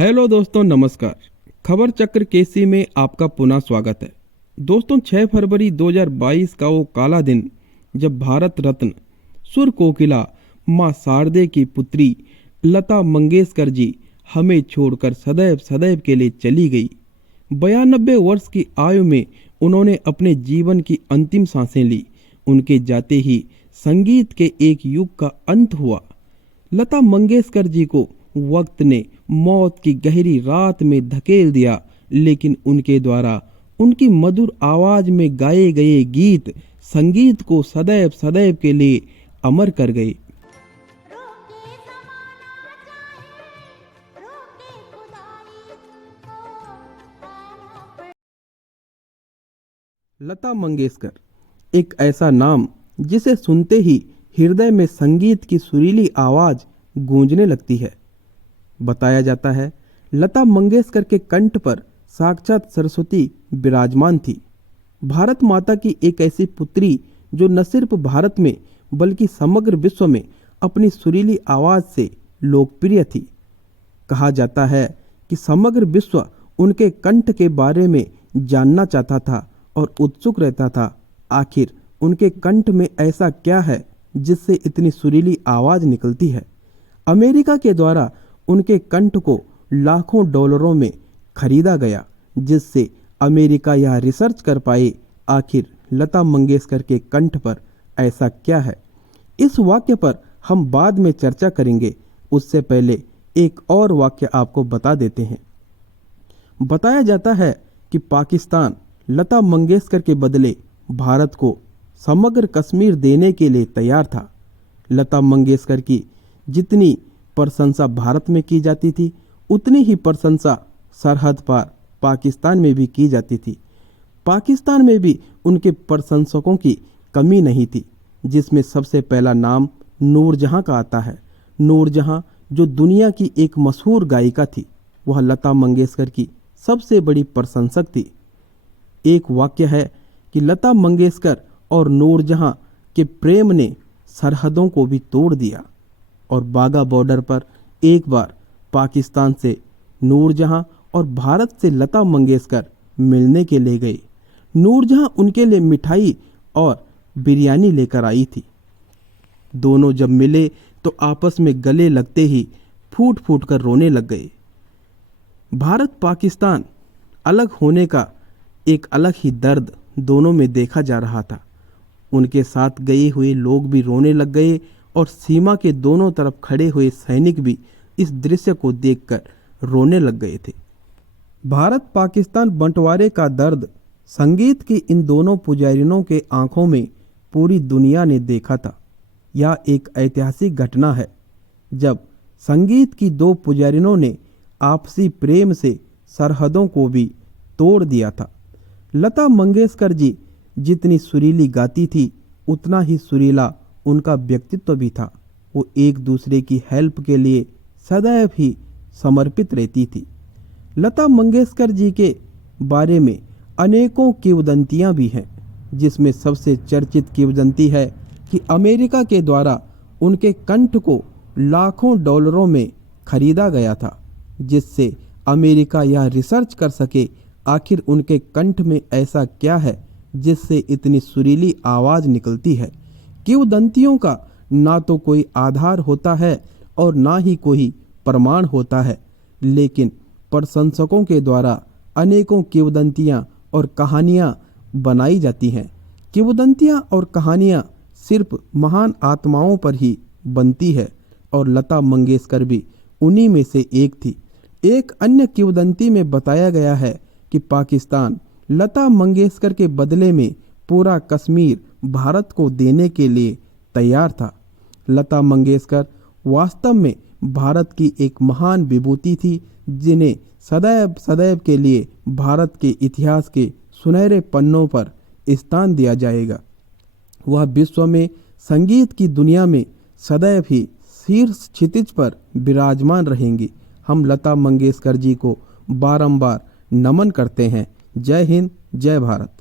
Hello दोस्तों, नमस्कार। खबर चक्र केसी में आपका पुनः स्वागत है। दोस्तों, 6 फरवरी 2022 का वो काला दिन जब भारत रत्न सुर कोकिला मां शारदे की पुत्री लता मंगेशकर जी हमें छोड़कर सदैव सदैव के लिए चली गई। 92 वर्ष की आयु में उन्होंने अपने जीवन की अंतिम सांसें ली। उनके जाते ही संगीत के एक युग का अंत हुआ। लता मंगेशकर जी को वक्त ने मौत की गहरी रात में धकेल दिया, लेकिन उनके द्वारा उनकी मधुर आवाज में गाए गए गीत संगीत को सदैव सदैव के लिए अमर कर गए। लता मंगेशकर एक ऐसा नाम जिसे सुनते ही हृदय में संगीत की सुरीली आवाज गूंजने लगती है। बताया जाता है लता मंगेशकर के कंठ पर साक्षात सरस्वती विराजमान थी। भारत माता की एक ऐसी पुत्री जो न सिर्फ भारत में बल्कि समग्र विश्व में अपनी सुरीली आवाज से लोकप्रिय थी। कहा जाता है कि समग्र विश्व उनके कंठ के बारे में जानना चाहता था और उत्सुक रहता था। आखिर उनके कंठ में ऐसा क्या है जिससे इतनी सुरीली आवाज निकलती है। अमेरिका के द्वारा उनके कंठ को लाखों डॉलरों में खरीदा गया, जिससे अमेरिका यह रिसर्च कर पाए आखिर लता मंगेशकर के कंठ पर ऐसा क्या है। इस वाक्य पर हम बाद में चर्चा करेंगे, उससे पहले एक और वाक्य आपको बता देते हैं। बताया जाता है कि पाकिस्तान लता मंगेशकर के बदले भारत को समग्र कश्मीर देने के लिए तैयार था। लता मंगेशकर की जितनी प्रशंसा भारत में की जाती थी, उतनी ही प्रशंसा सरहद पार पाकिस्तान में भी की जाती थी। पाकिस्तान में भी उनके प्रशंसकों की कमी नहीं थी, जिसमें सबसे पहला नाम नूरजहां का आता है। नूरजहां जो दुनिया की एक मशहूर गायिका थी, वह लता मंगेशकर की सबसे बड़ी प्रशंसक थी। एक वाक्य है कि लता मंगेशकर और नूरजहां के प्रेम ने सरहदों को भी तोड़ दिया और बागा बॉर्डर पर एक बार पाकिस्तान से नूरजहां और भारत से लता मंगेशकर मिलने के लिए गए। नूरजहां उनके लिए मिठाई और बिरयानी लेकर आई थी। दोनों जब मिले तो आपस में गले लगते ही फूट फूट कर रोने लग गए। भारत पाकिस्तान अलग होने का एक अलग ही दर्द दोनों में देखा जा रहा था। उनके साथ गए हुए लोग भी रोने लग गए और सीमा के दोनों तरफ खड़े हुए सैनिक भी इस दृश्य को देखकर रोने लग गए थे। भारत पाकिस्तान बंटवारे का दर्द संगीत की इन दोनों पुजारियों के आंखों में पूरी दुनिया ने देखा था। यह एक ऐतिहासिक घटना है जब संगीत की दो पुजारियों ने आपसी प्रेम से सरहदों को भी तोड़ दिया था। लता मंगेशकर जी जितनी सुरीली गाती थी, उतना ही सुरीला उनका व्यक्तित्व भी था। वो एक दूसरे की हेल्प के लिए सदैव ही समर्पित रहती थी। लता मंगेशकर जी के बारे में अनेकों किंवदंतियां भी हैं, जिसमें सबसे चर्चित किंवदंती है कि अमेरिका के द्वारा उनके कंठ को लाखों डॉलरों में खरीदा गया था, जिससे अमेरिका यह रिसर्च कर सके आखिर उनके कंठ में ऐसा क्या है जिससे इतनी सुरीली आवाज निकलती है। किंवदंतियों का ना तो कोई आधार होता है और ना ही कोई प्रमाण होता है, लेकिन प्रशंसकों के द्वारा अनेकों किंवदंतियां और कहानियां बनाई जाती हैं। किंवदंतियां और कहानियां सिर्फ महान आत्माओं पर ही बनती है और लता मंगेशकर भी उन्हीं में से एक थी। एक अन्य किंवदंती में बताया गया है कि पाकिस्तान लता मंगेशकर के बदले में पूरा कश्मीर भारत को देने के लिए तैयार था। लता मंगेशकर वास्तव में भारत की एक महान विभूति थी, जिन्हें सदैव सदैव के लिए भारत के इतिहास के सुनहरे पन्नों पर स्थान दिया जाएगा। वह विश्व में संगीत की दुनिया में सदैव ही शीर्ष क्षितिज पर विराजमान रहेंगी। हम लता मंगेशकर जी को बारंबार नमन करते हैं। जय हिंद, जय भारत।